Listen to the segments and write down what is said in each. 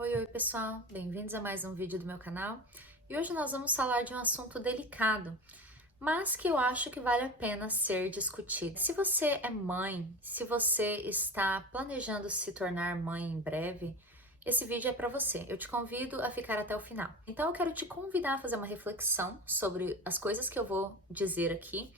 Oi pessoal, bem-vindos a mais um vídeo do meu canal. E hoje nós vamos falar de um assunto delicado, mas que eu acho que vale a pena ser discutido. Se você é mãe, se você está planejando se tornar mãe em breve, esse vídeo é para você. Eu te convido a ficar até o final. Então eu quero te convidar a fazer uma reflexão sobre as coisas que eu vou dizer aqui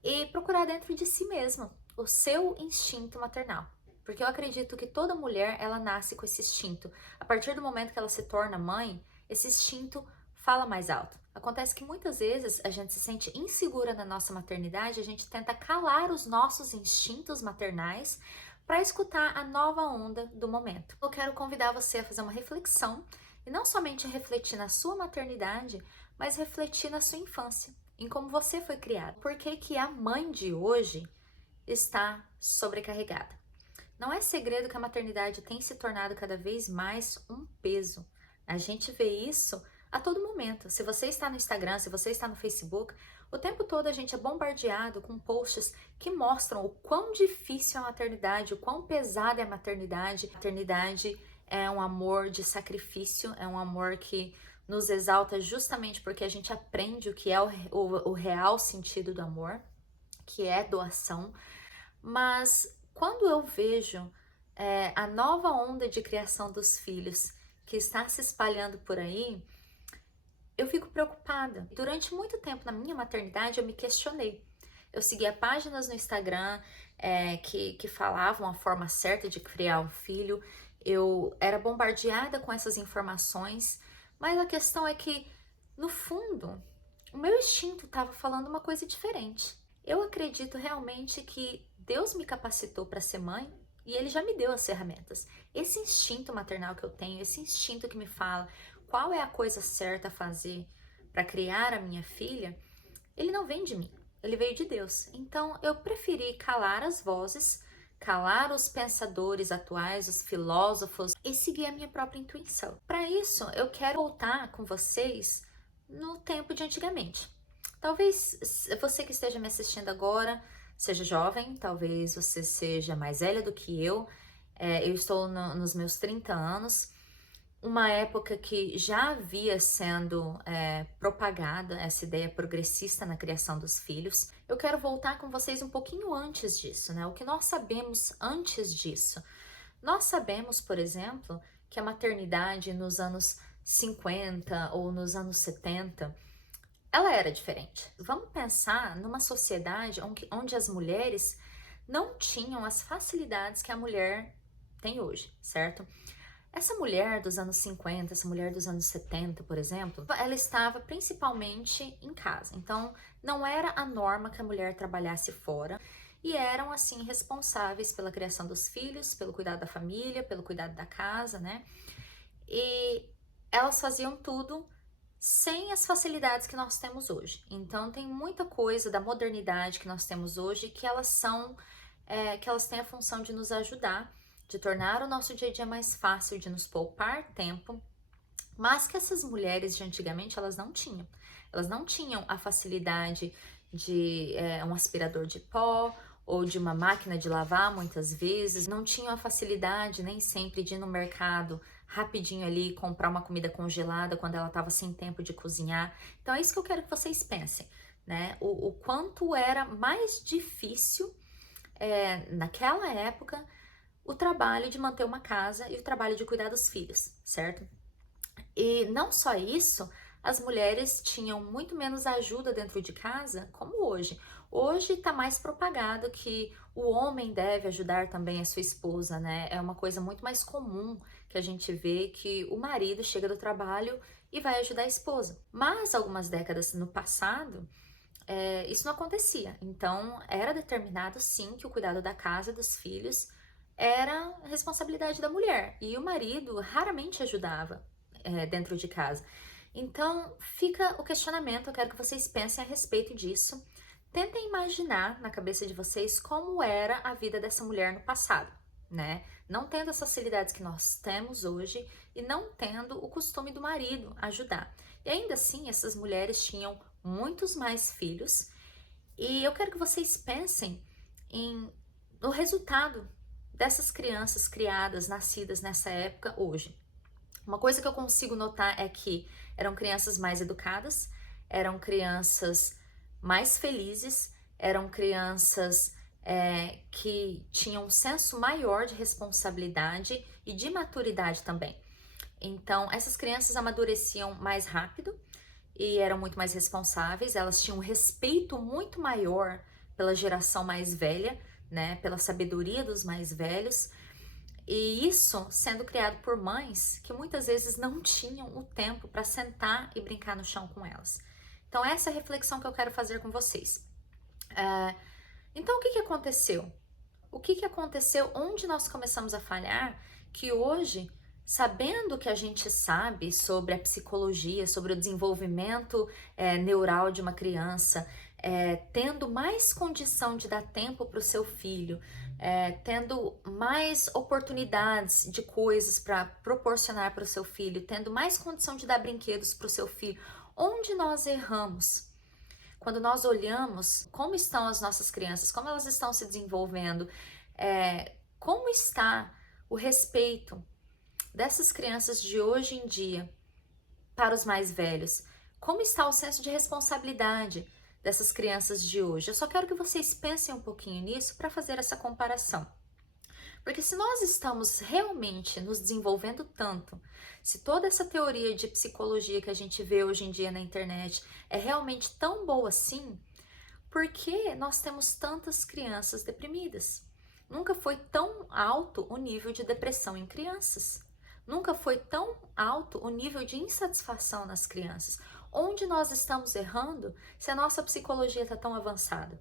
e procurar dentro de si mesma o seu instinto maternal. Porque eu acredito que toda mulher, ela nasce com esse instinto. A partir do momento que ela se torna mãe, esse instinto fala mais alto. Acontece que muitas vezes a gente se sente insegura na nossa maternidade, a gente tenta calar os nossos instintos maternais para escutar a nova onda do momento. Eu quero convidar você a fazer uma reflexão e não somente refletir na sua maternidade, mas refletir na sua infância, em como você foi criado. Por que que a mãe de hoje está sobrecarregada? Não é segredo que a maternidade tem se tornado cada vez mais um peso. A gente vê isso a todo momento. Se você está no Instagram, se você está no Facebook, o tempo todo a gente é bombardeado com posts que mostram o quão difícil é a maternidade, o quão pesada é a maternidade. A maternidade é um amor de sacrifício, é um amor que nos exalta justamente porque a gente aprende o que é o real sentido do amor, que é doação. Mas quando eu vejo a nova onda de criação dos filhos que está se espalhando por aí, eu fico preocupada. Durante muito tempo na minha maternidade, eu me questionei. Eu seguia páginas no Instagram que falavam a forma certa de criar um filho. Eu era bombardeada com essas informações, mas a questão é que, no fundo, o meu instinto estava falando uma coisa diferente. Eu acredito realmente que Deus me capacitou para ser mãe e Ele já me deu as ferramentas. Esse instinto maternal que eu tenho, esse instinto que me fala qual é a coisa certa a fazer para criar a minha filha, ele não vem de mim, ele veio de Deus. Então eu preferi calar as vozes, calar os pensadores atuais, os filósofos e seguir a minha própria intuição. Para isso, eu quero voltar com vocês no tempo de antigamente. Talvez você que esteja me assistindo agora seja jovem, talvez você seja mais velha do que eu. Eu estou nos meus 30 anos, uma época que já havia sendo propagada essa ideia progressista na criação dos filhos. Eu quero voltar com vocês um pouquinho antes disso, né? O que nós sabemos antes disso? Nós sabemos, por exemplo, que a maternidade nos anos 50 ou nos anos 70, ela era diferente. Vamos pensar numa sociedade onde as mulheres não tinham as facilidades que a mulher tem hoje, certo? Essa mulher dos anos 50, essa mulher dos anos 70, por exemplo, ela estava principalmente em casa. Então, não era a norma que a mulher trabalhasse fora e eram, assim, responsáveis pela criação dos filhos, pelo cuidado da família, pelo cuidado da casa, né? E elas faziam tudo sem as facilidades que nós temos hoje. Então, tem muita coisa da modernidade que nós temos hoje que elas são, que elas têm a função de nos ajudar, de tornar o nosso dia a dia mais fácil, de nos poupar tempo, mas que essas mulheres de antigamente elas não tinham. Elas não tinham a facilidade de um aspirador de pó ou de uma máquina de lavar, muitas vezes, não tinham a facilidade nem sempre de ir no mercado rapidinho ali comprar uma comida congelada quando ela estava sem tempo de cozinhar. Então é isso que eu quero que vocês pensem, né? O quanto era mais difícil naquela época o trabalho de manter uma casa e o trabalho de cuidar dos filhos, certo? E não só isso, as mulheres tinham muito menos ajuda dentro de casa, como hoje. Hoje está mais propagado que o homem deve ajudar também a sua esposa, né? É uma coisa muito mais comum que a gente vê que o marido chega do trabalho e vai ajudar a esposa. Mas algumas décadas no passado, isso não acontecia. Então, era determinado sim que o cuidado da casa, dos filhos, era responsabilidade da mulher. E o marido raramente ajudava dentro de casa. Então, fica o questionamento, eu quero que vocês pensem a respeito disso. Tentem imaginar na cabeça de vocês como era a vida dessa mulher no passado, né? Não tendo as facilidades que nós temos hoje e não tendo o costume do marido ajudar. E ainda assim, essas mulheres tinham muitos mais filhos e eu quero que vocês pensem no resultado dessas crianças criadas, nascidas nessa época hoje. Uma coisa que eu consigo notar é que eram crianças mais educadas, eram crianças mais felizes, eram crianças que tinham um senso maior de responsabilidade e de maturidade também. Então, essas crianças amadureciam mais rápido e eram muito mais responsáveis, elas tinham um respeito muito maior pela geração mais velha, né, pela sabedoria dos mais velhos, e isso sendo criado por mães que muitas vezes não tinham o tempo para sentar e brincar no chão com elas. Então, essa é a reflexão que eu quero fazer com vocês. Então, o que aconteceu? O que aconteceu? Onde nós começamos a falhar? Que hoje, sabendo o que a gente sabe sobre a psicologia, sobre o desenvolvimento neural de uma criança, tendo mais condição de dar tempo para o seu filho, tendo mais oportunidades de coisas para proporcionar para o seu filho, tendo mais condição de dar brinquedos para o seu filho, onde nós erramos? Quando nós olhamos como estão as nossas crianças, como elas estão se desenvolvendo, como está o respeito dessas crianças de hoje em dia para os mais velhos, como está o senso de responsabilidade dessas crianças de hoje. Eu só quero que vocês pensem um pouquinho nisso para fazer essa comparação. Porque se nós estamos realmente nos desenvolvendo tanto, se toda essa teoria de psicologia que a gente vê hoje em dia na internet é realmente tão boa assim, por que nós temos tantas crianças deprimidas? Nunca foi tão alto o nível de depressão em crianças. Nunca foi tão alto o nível de insatisfação nas crianças. Onde nós estamos errando se a nossa psicologia está tão avançada?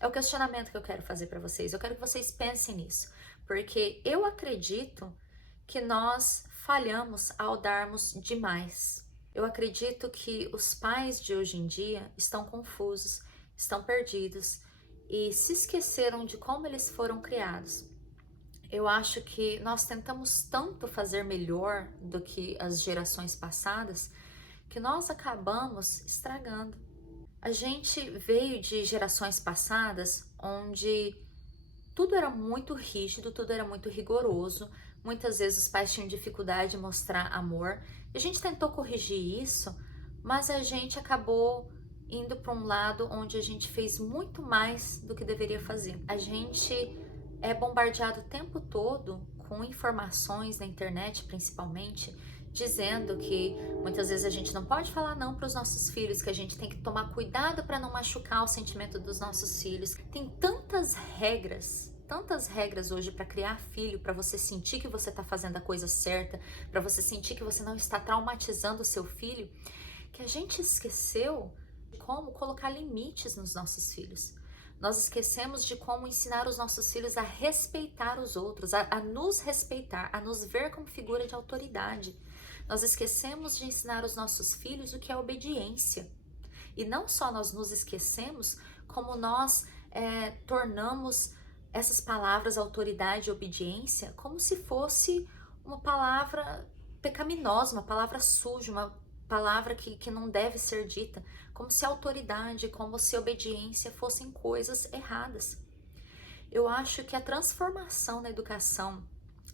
É o questionamento que eu quero fazer para vocês. Eu quero que vocês pensem nisso, porque eu acredito que nós falhamos ao darmos demais. Eu acredito que os pais de hoje em dia estão confusos, estão perdidos e se esqueceram de como eles foram criados. Eu acho que nós tentamos tanto fazer melhor do que as gerações passadas que nós acabamos estragando. A gente veio de gerações passadas onde tudo era muito rígido, tudo era muito rigoroso. Muitas vezes os pais tinham dificuldade de mostrar amor. E a gente tentou corrigir isso, mas a gente acabou indo para um lado onde a gente fez muito mais do que deveria fazer. A gente é bombardeado o tempo todo com informações na internet, principalmente, dizendo que muitas vezes a gente não pode falar não para os nossos filhos, que a gente tem que tomar cuidado para não machucar o sentimento dos nossos filhos. Tem tantas regras hoje para criar filho, para você sentir que você está fazendo a coisa certa, para você sentir que você não está traumatizando o seu filho, que a gente esqueceu de como colocar limites nos nossos filhos. Nós esquecemos de como ensinar os nossos filhos a respeitar os outros, a nos respeitar, a nos ver como figura de autoridade. Nós esquecemos de ensinar os nossos filhos o que é obediência. E não só nós nos esquecemos, como nós tornamos essas palavras autoridade e obediência como se fosse uma palavra pecaminosa, uma palavra suja, uma palavra que não deve ser dita, como se autoridade, como se obediência fossem coisas erradas. Eu acho que a transformação na educação,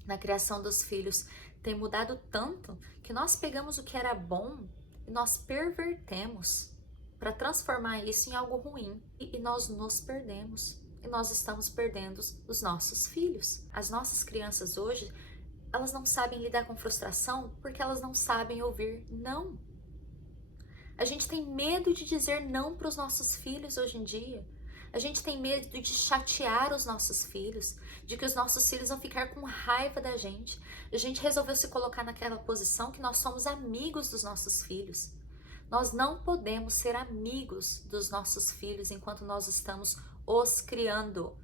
na criação dos filhos, tem mudado tanto que nós pegamos o que era bom e nós pervertemos para transformar isso em algo ruim e nós nos perdemos. E nós estamos perdendo os nossos filhos. As nossas crianças hoje, elas não sabem lidar com frustração porque elas não sabem ouvir não. A gente tem medo de dizer não para os nossos filhos hoje em dia. A gente tem medo de chatear os nossos filhos, de que os nossos filhos vão ficar com raiva da gente. A gente resolveu se colocar naquela posição que nós somos amigos dos nossos filhos. Nós não podemos ser amigos dos nossos filhos enquanto nós estamos os criando,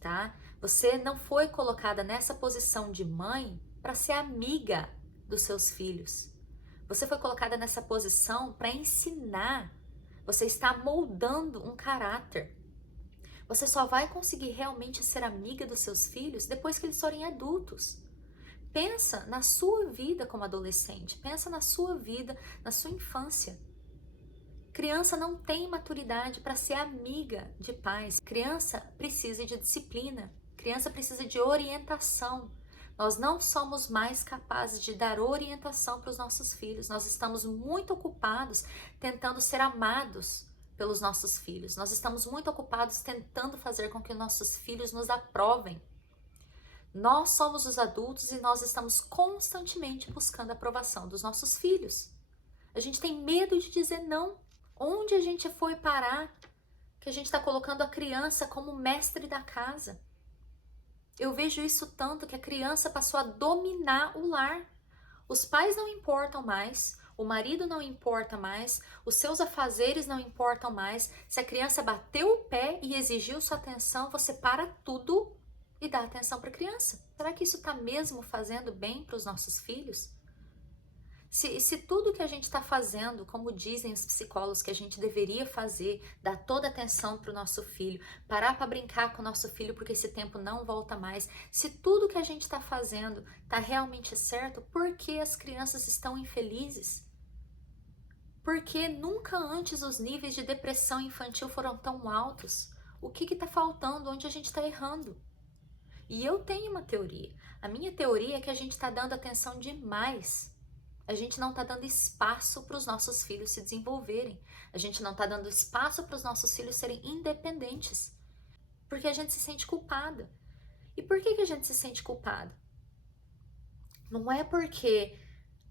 tá? Você não foi colocada nessa posição de mãe para ser amiga dos seus filhos. Você foi colocada nessa posição para ensinar. Você está moldando um caráter. Você só vai conseguir realmente ser amiga dos seus filhos depois que eles forem adultos. Pensa na sua vida como adolescente, pensa na sua vida, na sua infância. Criança não tem maturidade para ser amiga de pais. Criança precisa de disciplina, criança precisa de orientação. Nós não somos mais capazes de dar orientação para os nossos filhos. Nós estamos muito ocupados tentando ser amados pelos nossos filhos. Nós estamos muito ocupados tentando fazer com que nossos filhos nos aprovem. Nós somos os adultos e nós estamos constantemente buscando a aprovação dos nossos filhos. A gente tem medo de dizer não. Onde a gente foi parar? Que a gente está colocando a criança como mestre da casa. Eu vejo isso tanto que a criança passou a dominar o lar. Os pais não importam mais, o marido não importa mais, os seus afazeres não importam mais. Se a criança bateu o pé e exigiu sua atenção, você para tudo e dá atenção para a criança. Será que isso está mesmo fazendo bem para os nossos filhos? Se tudo que a gente está fazendo, como dizem os psicólogos que a gente deveria fazer, dar toda a atenção para o nosso filho, parar para brincar com o nosso filho porque esse tempo não volta mais, se tudo que a gente está fazendo está realmente certo, por que as crianças estão infelizes? Por que nunca antes os níveis de depressão infantil foram tão altos? O que está faltando? Onde a gente está errando? E eu tenho uma teoria. A minha teoria é que a gente está dando atenção demais. A gente não está dando espaço para os nossos filhos se desenvolverem. A gente não está dando espaço para os nossos filhos serem independentes. Porque a gente se sente culpada. E por que a gente se sente culpada? Não é porque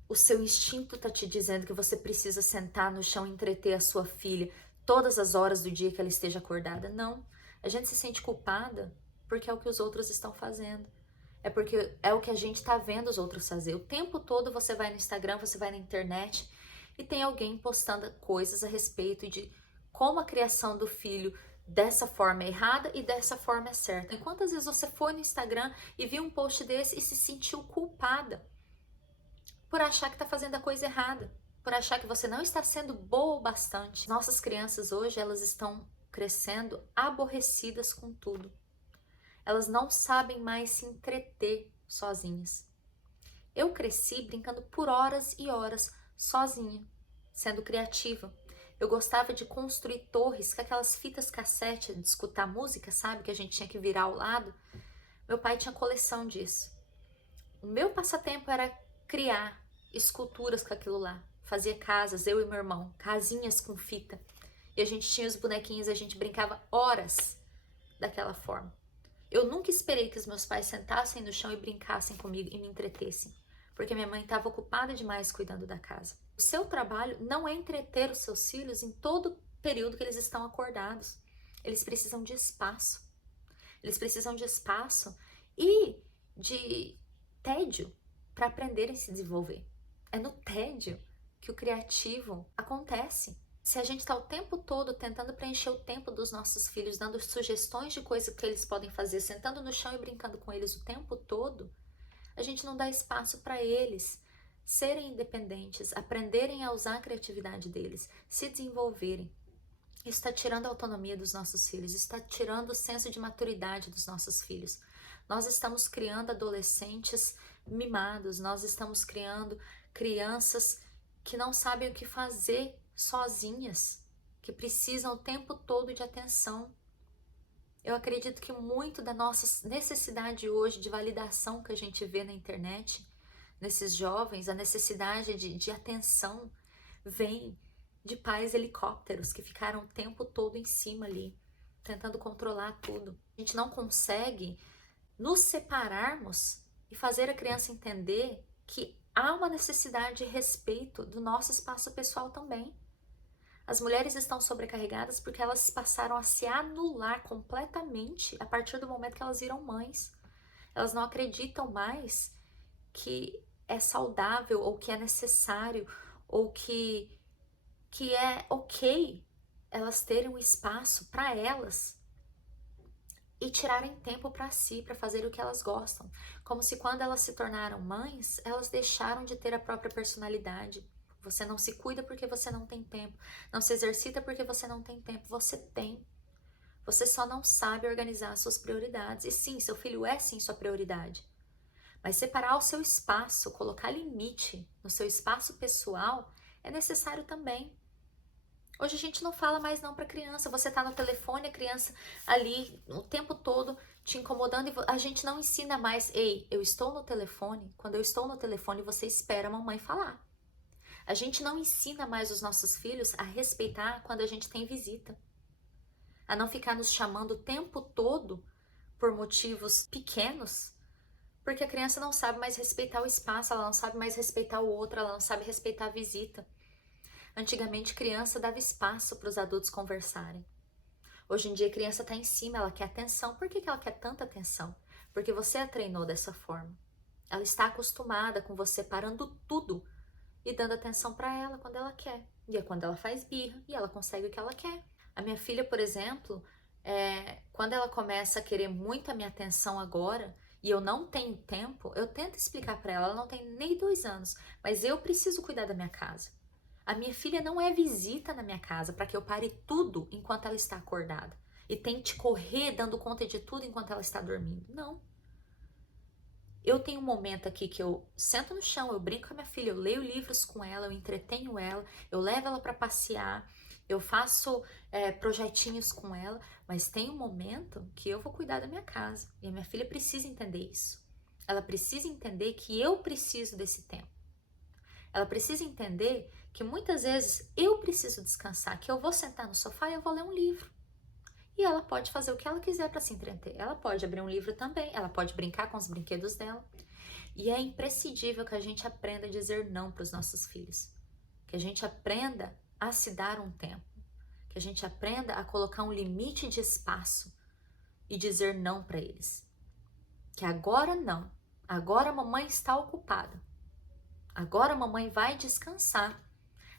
o seu instinto está te dizendo que você precisa sentar no chão e entreter a sua filha todas as horas do dia que ela esteja acordada. Não. A gente se sente culpada porque é o que os outros estão fazendo. É porque é o que a gente está vendo os outros fazer. O tempo todo você vai no Instagram, você vai na internet e tem alguém postando coisas a respeito de como a criação do filho dessa forma é errada e dessa forma é certa. E quantas vezes você foi no Instagram e viu um post desse e se sentiu culpada por achar que está fazendo a coisa errada, por achar que você não está sendo boa o bastante. Nossas crianças hoje, elas estão crescendo aborrecidas com tudo. Elas não sabem mais se entreter sozinhas. Eu cresci brincando por horas e horas sozinha, sendo criativa. Eu gostava de construir torres com aquelas fitas cassete de escutar música, sabe? Que a gente tinha que virar ao lado. Meu pai tinha coleção disso. O meu passatempo era criar esculturas com aquilo lá. Fazia casas, eu e meu irmão, casinhas com fita. E a gente tinha os bonequinhos, a gente brincava horas daquela forma. Eu nunca esperei que os meus pais sentassem no chão e brincassem comigo e me entretessem, porque minha mãe estava ocupada demais cuidando da casa. O seu trabalho não é entreter os seus filhos em todo o período que eles estão acordados. Eles precisam de espaço. Eles precisam de espaço e de tédio para aprenderem a se desenvolver. É no tédio que o criativo acontece. Se a gente está o tempo todo tentando preencher o tempo dos nossos filhos, dando sugestões de coisas que eles podem fazer, sentando no chão e brincando com eles o tempo todo, a gente não dá espaço para eles serem independentes, aprenderem a usar a criatividade deles, se desenvolverem. Isso está tirando a autonomia dos nossos filhos, está tirando o senso de maturidade dos nossos filhos. Nós estamos criando adolescentes mimados, nós estamos criando crianças que não sabem o que fazer sozinhas, que precisam o tempo todo de atenção. Eu acredito que muito da nossa necessidade hoje de validação que a gente vê na internet, nesses jovens, a necessidade de atenção, vem de pais helicópteros que ficaram o tempo todo em cima ali, tentando controlar tudo. A gente não consegue nos separarmos e fazer a criança entender que há uma necessidade de respeito do nosso espaço pessoal também. As mulheres estão sobrecarregadas porque elas passaram a se anular completamente a partir do momento que elas viram mães. Elas não acreditam mais que é saudável ou que é necessário ou que é ok elas terem um espaço para elas e tirarem tempo para si, para fazer o que elas gostam. Como se quando elas se tornaram mães, elas deixaram de ter a própria personalidade. Você não se cuida porque você não tem tempo. Não se exercita porque você não tem tempo. Você tem. Você só não sabe organizar as suas prioridades. E sim, seu filho é sim sua prioridade. Mas separar o seu espaço, colocar limite no seu espaço pessoal é necessário também. Hoje a gente não fala mais não para criança. Você tá no telefone, a criança ali o tempo todo te incomodando e a gente não ensina mais. Ei, eu estou no telefone. Quando eu estou no telefone, você espera a mamãe falar. A gente não ensina mais os nossos filhos a respeitar quando a gente tem visita. A não ficar nos chamando o tempo todo por motivos pequenos, porque a criança não sabe mais respeitar o espaço, ela não sabe mais respeitar o outro, ela não sabe respeitar a visita. Antigamente, criança dava espaço para os adultos conversarem. Hoje em dia, a criança está em cima, ela quer atenção. Por que ela quer tanta atenção? Porque você a treinou dessa forma. Ela está acostumada com você parando tudo e dando atenção para ela quando ela quer. E é quando ela faz birra e ela consegue o que ela quer. A minha filha, por exemplo, quando ela começa a querer muito a minha atenção agora e eu não tenho tempo, eu tento explicar para ela, ela não tem nem 2 anos, mas eu preciso cuidar da minha casa. A minha filha não é visita na minha casa para que eu pare tudo enquanto ela está acordada e tente correr dando conta de tudo enquanto ela está dormindo. Não. Eu tenho um momento aqui que eu sento no chão, eu brinco com a minha filha, eu leio livros com ela, eu entretenho ela, eu levo ela para passear, eu faço projetinhos com ela, mas tem um momento que eu vou cuidar da minha casa e a minha filha precisa entender isso. Ela precisa entender que eu preciso desse tempo. Ela precisa entender que muitas vezes eu preciso descansar, que eu vou sentar no sofá e eu vou ler um livro. E ela pode fazer o que ela quiser para se entreter. Ela pode abrir um livro também, ela pode brincar com os brinquedos dela. E é imprescindível que a gente aprenda a dizer não para os nossos filhos. Que a gente aprenda a se dar um tempo. Que a gente aprenda a colocar um limite de espaço e dizer não para eles. Que agora não. Agora a mamãe está ocupada. Agora a mamãe vai descansar.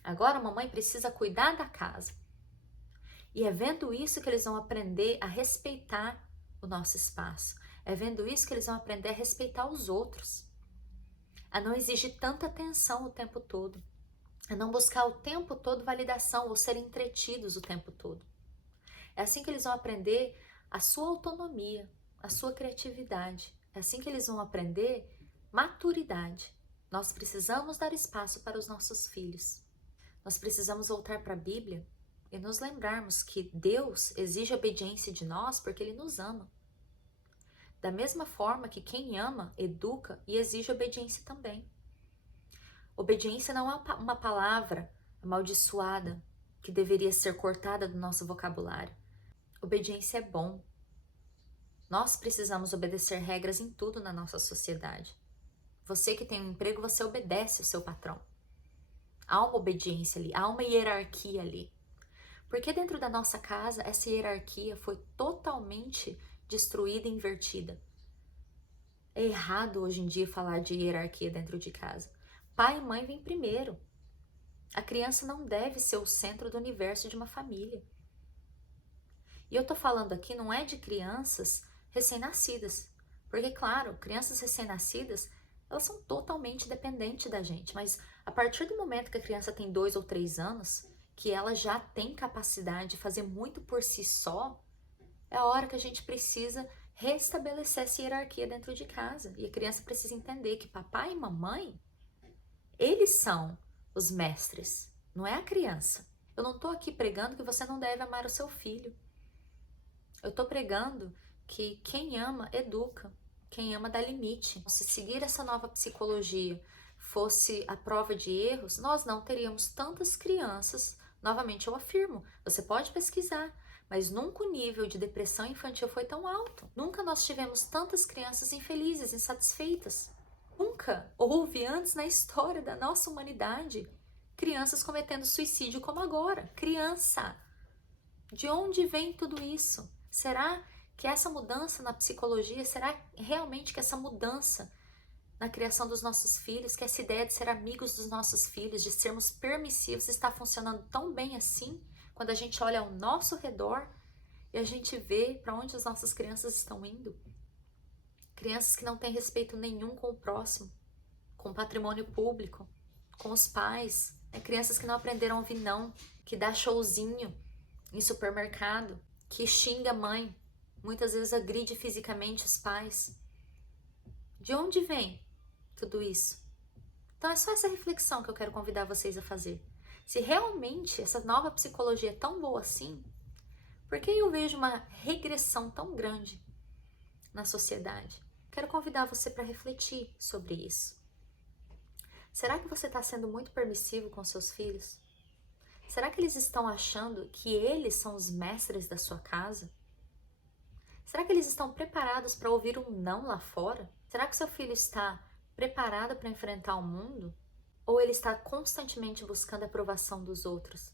Agora a mamãe precisa cuidar da casa. E é vendo isso que eles vão aprender a respeitar o nosso espaço. É vendo isso que eles vão aprender a respeitar os outros. A não exigir tanta atenção o tempo todo. A não buscar o tempo todo validação ou ser entretidos o tempo todo. É assim que eles vão aprender a sua autonomia, a sua criatividade. É assim que eles vão aprender maturidade. Nós precisamos dar espaço para os nossos filhos. Nós precisamos voltar para a Bíblia e nos lembrarmos que Deus exige obediência de nós porque Ele nos ama. Da mesma forma que quem ama, educa e exige obediência também. Obediência não é uma palavra amaldiçoada que deveria ser cortada do nosso vocabulário. Obediência é bom. Nós precisamos obedecer regras em tudo na nossa sociedade. Você que tem um emprego, você obedece o seu patrão. Há uma obediência ali, há uma hierarquia ali. Porque dentro da nossa casa, essa hierarquia foi totalmente destruída e invertida. É errado hoje em dia falar de hierarquia dentro de casa. Pai e mãe vêm primeiro. A criança não deve ser o centro do universo de uma família. E eu tô falando aqui não é de crianças recém-nascidas. Porque, claro, crianças recém-nascidas, elas são totalmente dependentes da gente. Mas a partir do momento que a criança tem 2 ou 3 anos, que ela já tem capacidade de fazer muito por si só, é a hora que a gente precisa restabelecer essa hierarquia dentro de casa. E a criança precisa entender que papai e mamãe, eles são os mestres, não é a criança. Eu não tô aqui pregando que você não deve amar o seu filho. Eu tô pregando que quem ama, educa. Quem ama dá limite. Se seguir essa nova psicologia fosse a prova de erros, nós não teríamos tantas crianças. Novamente eu afirmo, você pode pesquisar, mas nunca o nível de depressão infantil foi tão alto. Nunca nós tivemos tantas crianças infelizes, insatisfeitas. Nunca houve antes na história da nossa humanidade crianças cometendo suicídio como agora. Criança! De onde vem tudo isso? Será que essa mudança na psicologia, será realmente que essa mudança na criação dos nossos filhos, que essa ideia de ser amigos dos nossos filhos, de sermos permissivos, está funcionando tão bem assim, quando a gente olha ao nosso redor e a gente vê para onde as nossas crianças estão indo? Crianças que não têm respeito nenhum com o próximo, com o patrimônio público, com os pais, crianças que não aprenderam a ouvir não, que dá showzinho em supermercado, que xinga a mãe, muitas vezes agride fisicamente os pais. De onde vem tudo isso? Então é só essa reflexão que eu quero convidar vocês a fazer. Se realmente essa nova psicologia é tão boa assim, por que eu vejo uma regressão tão grande na sociedade? Quero convidar você para refletir sobre isso. Será que você está sendo muito permissivo com seus filhos? Será que eles estão achando que eles são os mestres da sua casa? Será que eles estão preparados para ouvir um não lá fora? Será que seu filho está preparado para enfrentar o mundo? Ou ele está constantemente buscando a aprovação dos outros,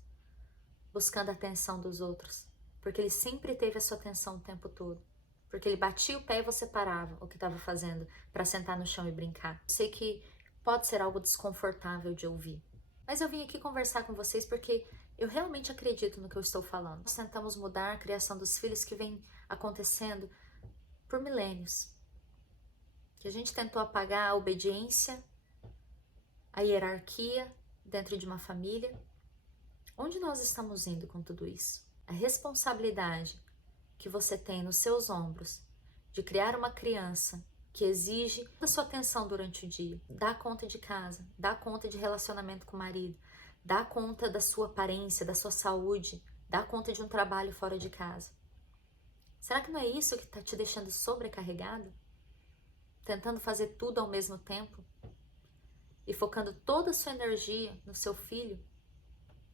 buscando a atenção dos outros? Porque ele sempre teve a sua atenção o tempo todo. Porque ele batia o pé e você parava o que estava fazendo para sentar no chão e brincar. Eu sei que pode ser algo desconfortável de ouvir, mas eu vim aqui conversar com vocês porque eu realmente acredito no que eu estou falando. Nós tentamos mudar a criação dos filhos que vem acontecendo por milênios. Que a gente tentou apagar a obediência, a hierarquia dentro de uma família. Onde nós estamos indo com tudo isso? A responsabilidade que você tem nos seus ombros de criar uma criança que exige a sua atenção durante o dia, dá conta de casa, dá conta de relacionamento com o marido, dá conta da sua aparência, da sua saúde, dá conta de um trabalho fora de casa. Será que não é isso que está te deixando sobrecarregado? Tentando fazer tudo ao mesmo tempo? E focando toda a sua energia no seu filho,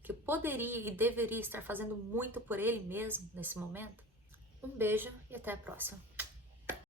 que poderia e deveria estar fazendo muito por ele mesmo nesse momento? Um beijo e até a próxima.